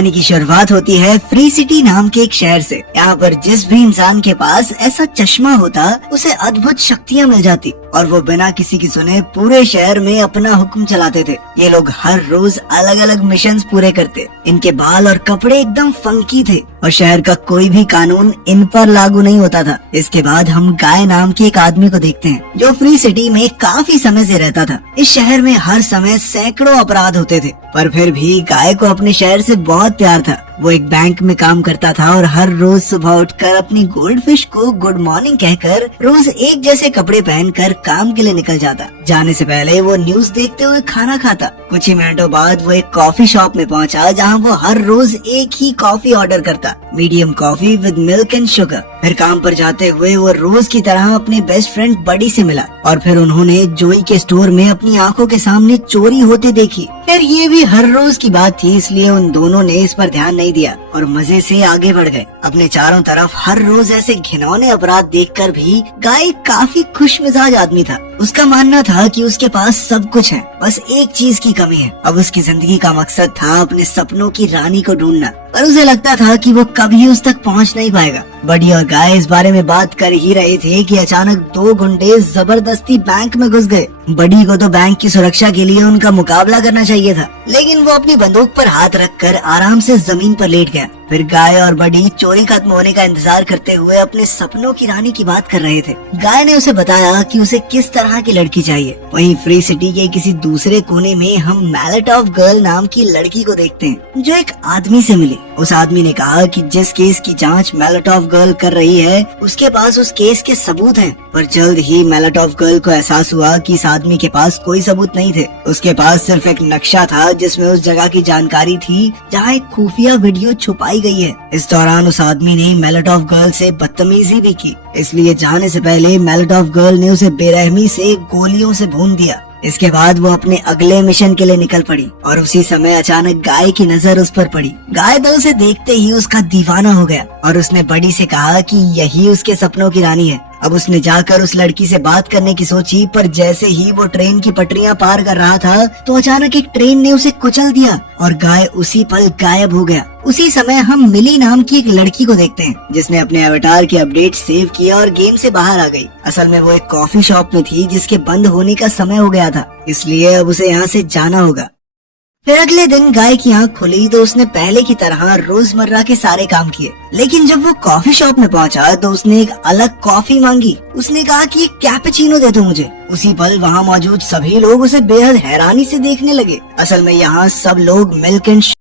कहानी की शुरुआत होती है फ्री सिटी नाम के एक शहर से। यहाँ पर जिस भी इंसान के पास ऐसा चश्मा होता उसे अद्भुत शक्तियाँ मिल जाती और वो बिना किसी की सुने पूरे शहर में अपना हुक्म चलाते थे। ये लोग हर रोज अलग अलग मिशंस पूरे करते। इनके बाल और कपड़े एकदम फंकी थे और शहर का कोई भी कानून इन पर लागू नहीं होता था। इसके बाद हम गाय नाम के एक आदमी को देखते हैं जो फ्री सिटी में काफी समय से रहता था। इस शहर में हर समय सैकड़ों अपराध होते थे, पर फिर भी गाय को अपने शहर से बहुत प्यार था। वो एक बैंक में काम करता था और हर रोज सुबह उठकर अपनी गोल्ड फिश को गुड मॉर्निंग कहकर रोज एक जैसे कपड़े पहनकर काम के लिए निकल जाता। जाने से पहले वो न्यूज देखते हुए खाना खाता। कुछ ही मिनटों बाद वो एक कॉफी शॉप में पहुंचा जहां वो हर रोज एक ही कॉफी ऑर्डर करता, medium coffee with milk and sugar. फिर काम पर जाते हुए वो रोज की तरह अपने बेस्ट फ्रेंड बडी से मिला और फिर उन्होंने जोई के स्टोर में अपनी आंखों के सामने चोरी होते देखी। फिर ये भी हर रोज की बात थी, इसलिए उन दोनों ने इस पर ध्यान नहीं दिया और मजे से आगे बढ़ गए। अपने चारों तरफ हर रोज ऐसे घिनौने अपराध देखकर भी गाय काफी खुश मिजाज आदमी था। उसका मानना था कि उसके पास सब कुछ है, बस एक चीज की कमी है। अब उसकी जिंदगी का मकसद था अपने सपनों की रानी को ढूंढना, पर उसे लगता था कि वो कभी उस तक पहुंच नहीं पाएगा। बडी और गाय इस बारे में बात कर ही रहे थे कि अचानक दो गुंडे जबरदस्ती बैंक में घुस गए। बडी को तो बैंक की सुरक्षा के लिए उनका मुकाबला करना चाहिए था, लेकिन वो अपनी बंदूक पर हाथ रखकर आराम से जमीन पर लेट गया। फिर गाय और बडी चोरी खत्म होने का इंतजार करते हुए अपने सपनों की रानी की बात कर रहे थे। गाय ने उसे बताया कि उसे किस तरह की लड़की चाहिए। वहीं फ्री सिटी के किसी दूसरे कोने में हम मैलेट ऑफ गर्ल नाम की लड़की को देखते हैं जो एक आदमी से मिली। उस आदमी ने कहा कि जिस केस की जांच मैलेट ऑफ गर्ल कर रही है उसके पास उस केस के सबूत हैं। पर जल्द ही मैलेट ऑफ गर्ल को एहसास हुआ कि इस आदमी के पास कोई सबूत नहीं थे। उसके पास सिर्फ एक नक्शा था जिसमें उस जगह की जानकारी थी जहाँ एक खुफिया वीडियो छुपाई गई है। इस दौरान उस आदमी ने मैलेट ऑफ गर्ल से बदतमीजी भी की, इसलिए जाने से पहले मैलेट ऑफ गर्ल ने उसे बेरहमी से गोलियों से भून दिया। इसके बाद वो अपने अगले मिशन के लिए निकल पड़ी और उसी समय अचानक गाय की नजर उस पर पड़ी। गाय तो उसे देखते ही उसका दीवाना हो गया और उसने बडी से कहा कि यही उसके सपनों की रानी है। अब उसने जाकर उस लड़की से बात करने की सोची, पर जैसे ही वो ट्रेन की पटरियां पार कर रहा था तो अचानक एक ट्रेन ने उसे कुचल दिया और गाय उसी पल गायब हो गया। उसी समय हम मिली नाम की एक लड़की को देखते हैं जिसने अपने अवतार की अपडेट सेव किया और गेम से बाहर आ गई। असल में वो एक कॉफी शॉप में थी जिसके बंद होने का समय हो गया था, इसलिए अब उसे यहाँ से जाना होगा। फिर अगले दिन गाय की आंख खुली तो उसने पहले की तरह रोजमर्रा के सारे काम किए, लेकिन जब वो कॉफी शॉप में पहुंचा तो उसने एक अलग कॉफी मांगी। उसने कहा कि एक कैपेचिनो दे दो मुझे। उसी पल वहाँ मौजूद सभी लोग उसे बेहद हैरानी से देखने लगे। असल में यहाँ सब लोग मिल्क एंड